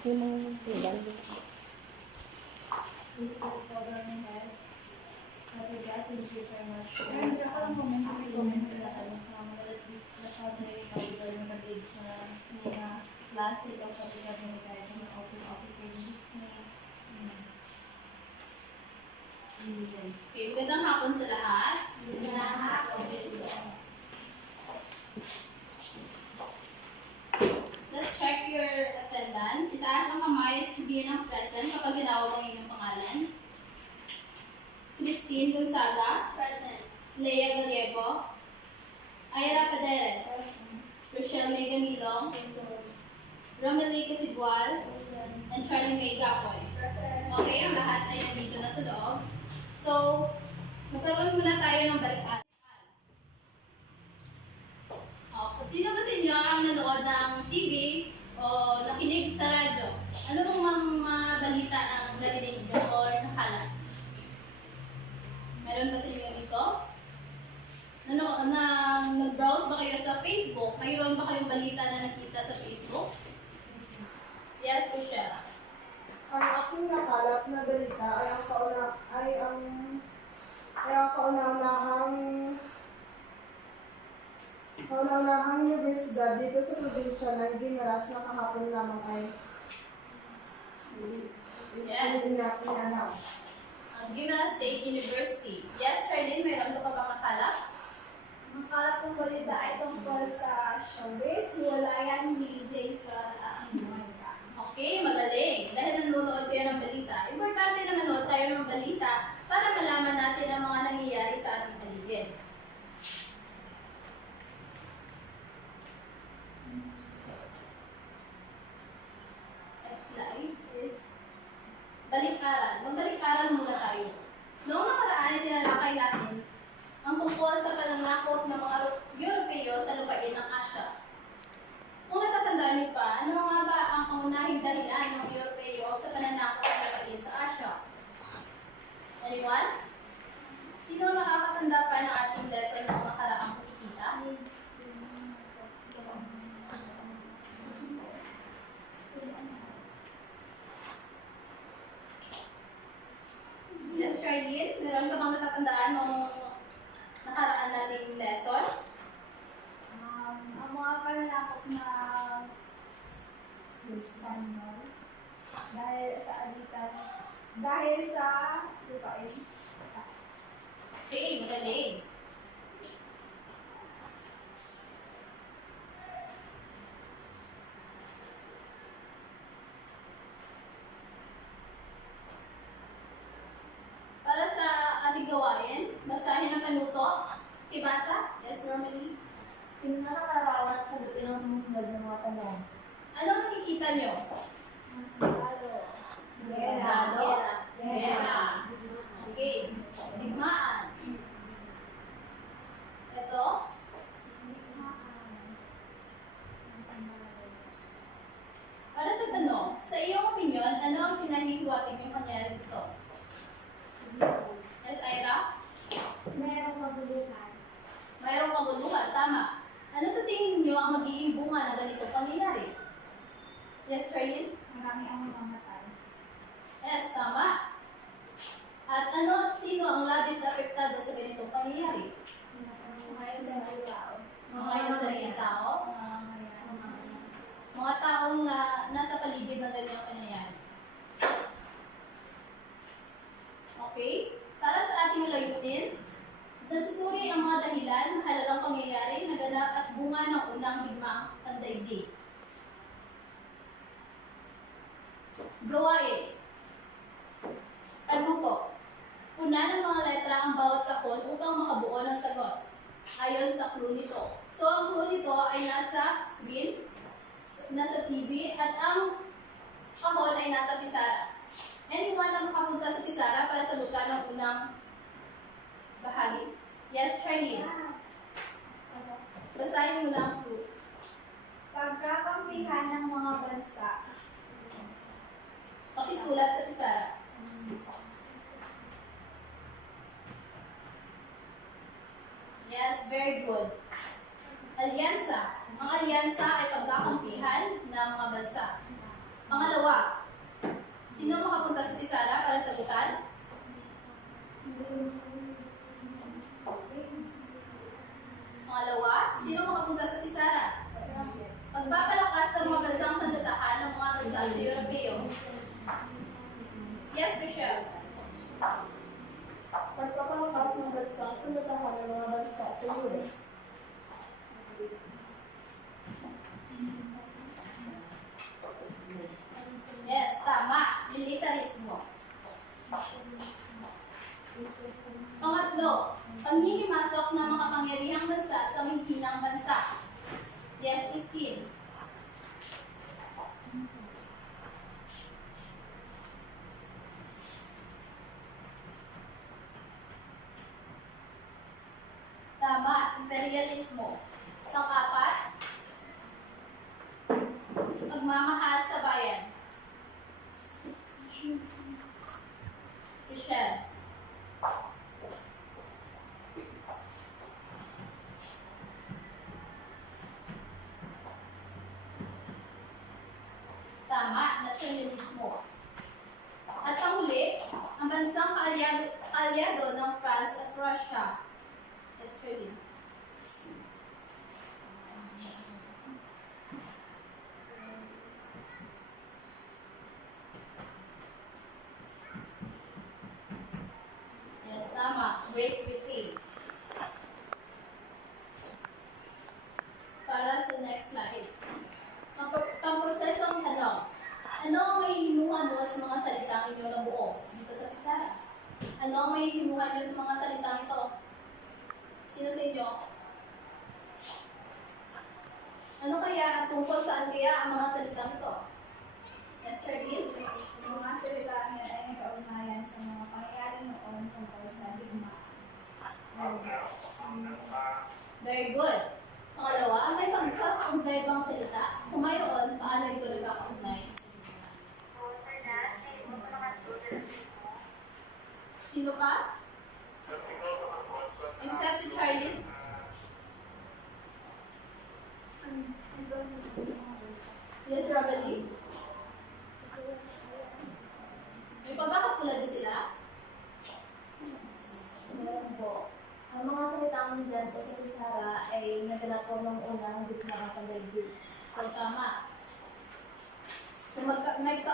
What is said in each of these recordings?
Kasi mga tigan. Please consult our heads. After that, thank you very much. Meron ka lang comment, comment na ano sa mga council na nag sa sa mga klase o kapitad na guys sa mga open occupations na magandang hapon sa lahat. Let's attendance. Itaas ang kamay at sabihin ng present kapag tinawag ang inyong pangalan. Christine Gonzaga. Present. Lea Gallego. Ira Paderes. Rochelle May Gamilong. Romelie Casigual. And Charlie May Gapoy. Okay, ang lahat ay nandito na sa loob. So, magkaroon muna tayo ng balikan. Oh, sino ba sa inyo ang nanood ng TV o nakinig sa radyo? Ano bang mga, balita ang narinig nyo or nakalat? Meron ba sa inyo dito? Ano, na, nag-browse ba kayo sa Facebook? Mayroon ba kayong balita na nakita sa Facebook? Yes, Rochelle. Ang aking nakalap na balita ay ang kauna ay ang ay ang kauna-unahang kauna-unahang universidad dito sa probinsya ng Guimaras na kahapon lamang ay Yes. ina- ina-announce. Ang Guimaras State University. Yes, Charlene, mayroon ka pa bang nakalap? Ang kalap kong balita ay tungkol sa showbiz, hiwalayan ni Jay sa ang Monica. Okay, magaling. Dahil nanonood kayo ng balita, importante na manood tayo ng balita para malaman natin ang mga nangyayari sa ating paligid. Next slide is balikaran. Magbalikaran muna tayo. Noong nakaraan ay tinalakay natin ang tungkol sa pananakot ng mga Europeo sa lupain ng Asya. Kung natatandaan niyo pa, ano nga ba ang pangunahing dahilan ng Europeo sa pananakot ng lupain sa Asya? Anyone? Sino nakakatanda pa ng ating lesson ng nakaraang kikita? Yes, Charlene? Meron ka bang natatandaan ng nakaraan nating lesson? Um, ang mga pananakot na Espanyol dahil sa alitan dahil sa lupain. Okay, magaling. Para sa ating gawain, basahin ang panuto. Ibasa? Yes, Romalie? Tingnan na nakarawan at sagutin ang Ano nakikita nyo? Ang sundalo. Sundalo? Gera. Gera. Okay. Digmaan. Ito? Para sa tanong, sa iyong opinion, ano ang pinahihiwatig yung pangyari dito? Yes, Ira? Merong maguluhan. Mayroong kaguluhan, tama. Ano sa tingin niyo ang magiging bunga ng ganito pangyayari? Yes, Charlene? Marami ang mamamatay. Yes, tama. At ano at sino ang labis na apektado sa ganitong pangyayari? Ngayon sa mga tao. Mga inasariang tao? Mga taong na nasa paligid ng ganitong pangyayari. Okay? Para sa ating layunin, nasusuri ang mga dahilan ng halagang pangyayari na ganap at bunga ng unang digmaang pandaigdig. Gawain. Panuto. Puna ng mga letra ang bawat sakon upang makabuo ng sagot. Ayon sa clue nito. So, ang clue nito ay nasa screen, nasa TV, at ang kahon ay nasa pisara. Anyone ang makapunta sa pisara para sagutan ng unang bahagi? Yes, Charlene. Basahin mo na ang clue. Pagkakampihan ng mga bansa. Pakisulat sa pisara. Yes, very good. Alyansa. Ang alyansa ay pagkakampihan ng mga bansa. Pangalawa,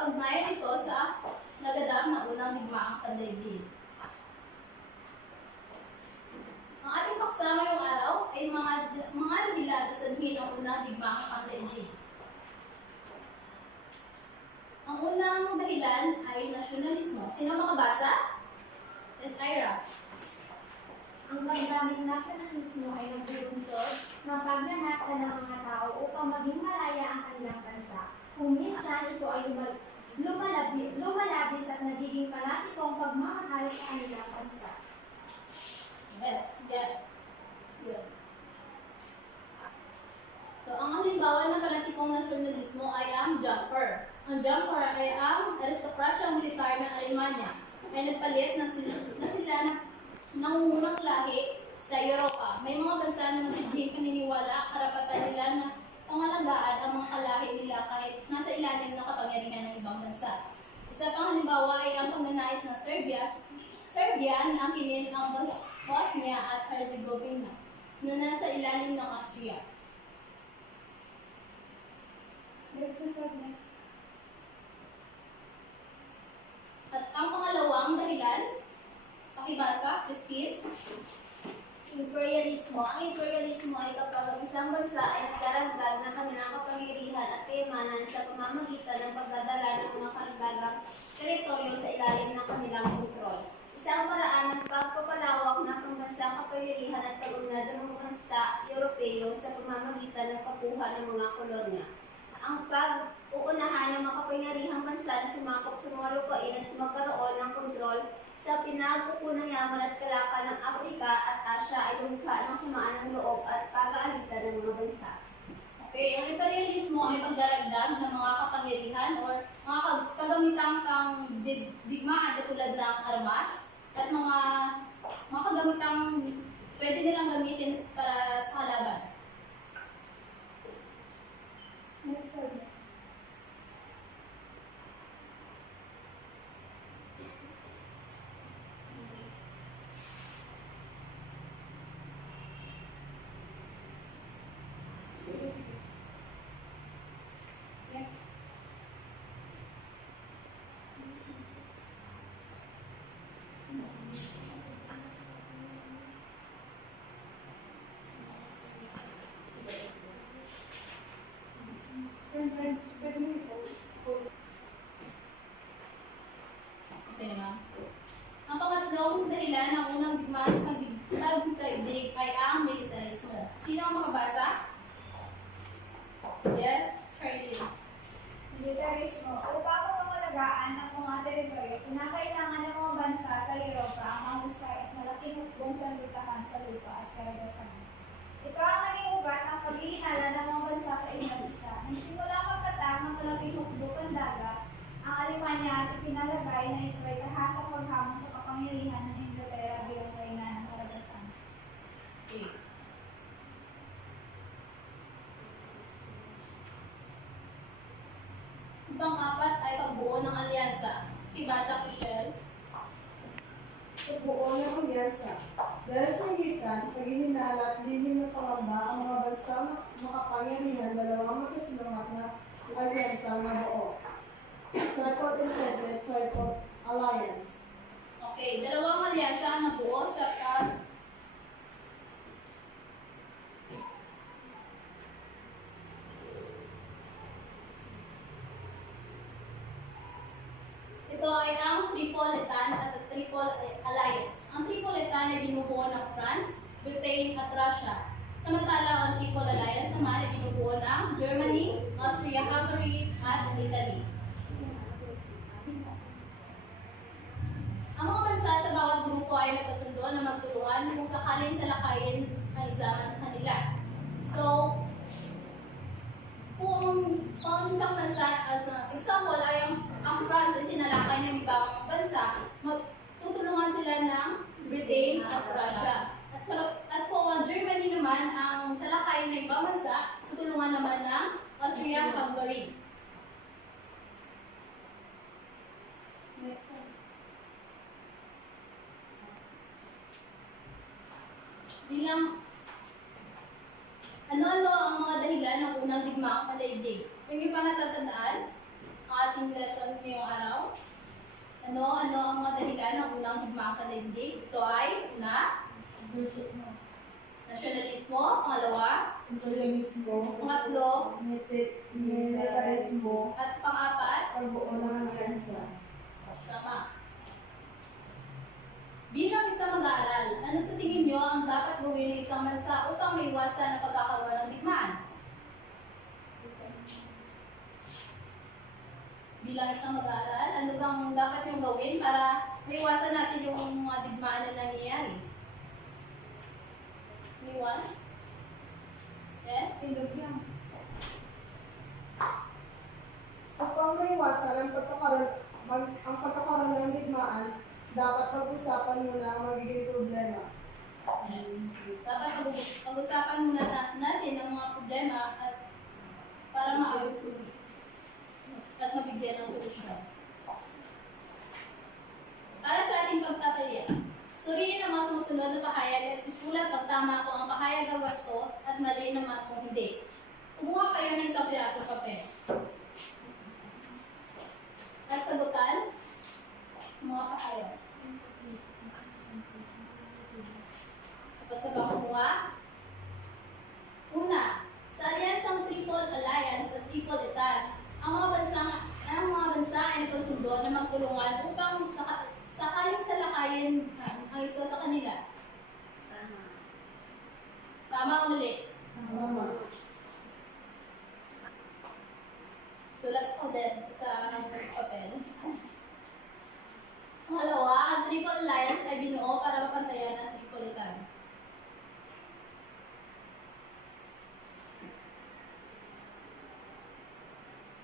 kaugnayan ito sa nagadap na unang digmaang pandaigdig. Ang ating paksa ngayong araw ay mga mga nilado sa ng unang digmaang pandaigdig. Ang unang dahilan ay nasyonalismo. Sino makabasa? Yes, Ira. Ang pagdaming nasyonalismo ay nagbubunsod ng pagnanasa ng mga tao upang maging malaya ang kanilang bansa. Kung minsan ito ay lumalabi, lumalabis at nagiging panatikong pagmamahal sa kanilang bansa. Yes, yes. So, ang halimbawa ng panatikong nasyonalismo ay ang jumper. Ang jumper ay ang aristokrasyang militar ng Alemanya ay nagpalit ng sila, na sila ng nangungunang lahi sa Europa. May mga bansa na nasidhing paniniwala karapatan nila na pangalagaan ang mga kalahi nila kahit nasa ilalim ng kapangyarihan ng ibang bansa. Isa pang halimbawa ay ang pagnanais ng Serbia Serbia na kinin ang Bos- Bosnia at Herzegovina na nasa ilalim ng Austria. At ang pangalawang dahilan, pakibasa, Christine, Imperialismo. Ang imperialismo ay kapag ang isang bansa ay nagdaragdag ng kanilang kapangyarihan at kayamanan sa pamamagitan ng pagdadala ng mga karagdagang teritoryo sa ilalim ng kanilang kontrol. Isang paraan ng pagpapalawak ng pambansang kapangyarihan at pag-unlad ng mga bansa Europeo sa pamamagitan ng pagkuha ng mga kolonya. Ang pag-uunahan ng mga kapangyarihang bansa na sumakop sa mga lupain at magkaroon ng kontrol sa pinagkukunang yaman at kalakal ng Afrika at Asya ay lumikha ng samaan ng loob at pag-aalitan ng mga bansa. Okay, ang imperialismo ay pagdaragdag ng mga kapangyarihan or mga kag- kagamitang pang dig- digmaan katulad ng armas at mga mga kagamitang pwede nilang gamitin para sa kalaban. Next, sir, next. dalawang dahilan ng unang digmaan ng pagdaigdig ay ang militarismo. Sino ang makabasa? Yes, Friday. Militarismo. Upang pangalagaan ng mga teritoryo, kinakailangan ng mga bansa sa Europa ang mahusay at malaking hukbong sanlibutan sa lupa at karagatan. Ito ang naging ugat ng paghihinala ng mga bansa sa isa't isa. Nagsimula magkatag ng malaking hukbo pandagat, ang Alemanya at ipinalagay na ito kapangyarihan ng Inglaterra bilang reyna ng karagatan. Okay. Pang-apat ay pagbuo ng alyansa. Ibasa ko, Shell. Pagbuo ng alyansa. Dahil sa higitan, paghihinala at lihim na pangamba ang mga bansa makapangyarihan dalawang magkasinungat na alyansa na buo. Tripod Intended Tripod Alliance. Okay, dalawang alyansa ang nabuo sa pag Ito ay ang Tripolitan at the Triple Alliance. Ang Tripolitan ay binubuo ng France, Britain at Russia. Samantalang ang Triple Alliance naman ay binubuo ng Germany, Austria-Hungary at Italy. Ang mga bansa sa bawat grupo ay nagkasundo na magtulungan kung sakaling salakayin ang isa sa kanila. So, kung ang isang bansa, as an example, ay ang, ang France ay sinalakay ng ibang bansa, magtutulungan sila ng Britain at Russia. At, at kung ang Germany naman ang salakay ng ibang bansa, tutulungan naman ng Austria-Hungary. Bilang ano-ano ang mga dahilan ng unang digmaang palaigdig. Kung niyo pa natatandaan, ang ating lesson ngayong araw, ano-ano ang mga dahilan ng unang digmaang palaigdig? Ito ay, una, nasyonalismo, pangalawa, Imperialismo. pangatlo, Milita- Militarismo. at pang-apat, Pagbuo ng alyansa. Tama. Bilang isang mag-aaral, ano sa tingin nyo ang dapat gawin ng isang bansa upang maiwasan ang pagkakaroon ng digmaan? Bilang isang mag-aaral, ano bang dapat yung gawin para maiwasan natin yung mga digmaan na nangyayari? Anyone? Yes? Silog yan. Upang maiwasan ang pagkakaroon, mag, ang pagkakaroon ng digmaan, dapat pag-usapan muna ang magiging problema. Pag-usapan muna na- natin ang mga problema at para maayos at mabigyan ng solusyon. Para sa ating pagtataya, suriin ang mga sumusunod na pahayag at isulat ang tama kung ang pahayag ay wasto at mali naman kung hindi. Kumuha kayo ng isang pirasong papel. At sagutan, ang mga pahayag. Tapos na ba kumuha? Una, sa alyansang Triple Alliance at Triple Etan, ang mga bansa ang mga bansa ay nagkasundo na magtulungan upang saka, sakaling salakayin ang isa sa kanila. Tama o mali? Tama. Sulat ko din sa papel. Pangalawa, ang Triple Alliance ay binuo para mapantayan ang Tripolitan.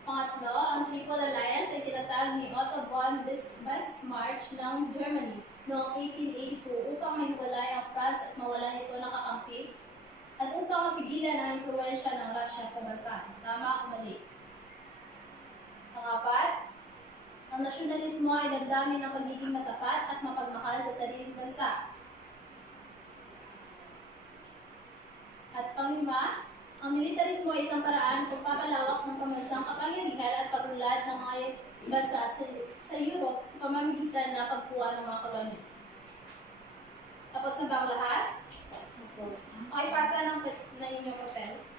Pangatlo, ang Triple Alliance ay tinatag ni Otto von Bismarck ng Germany noong 1882 upang mahiwalay ang France at mawalan ito ng kakampi at upang mapigilan ang impluensya ng Russia sa Balkan. Tama o mali? Pangapat, ang nasyonalismo ay damdamin ng pagiging matapat at mapagmahal sa sariling bansa. At panglima, ang militarismo ay isang paraan kung papalawak ng pambansang kapangyarihan at pag-unlad ng mga bansa sa, sa Europe sa pamamagitan ng pagkuha ng mga kolonya. Tapos na ba ang lahat? Okay, pasa ng na inyong papel.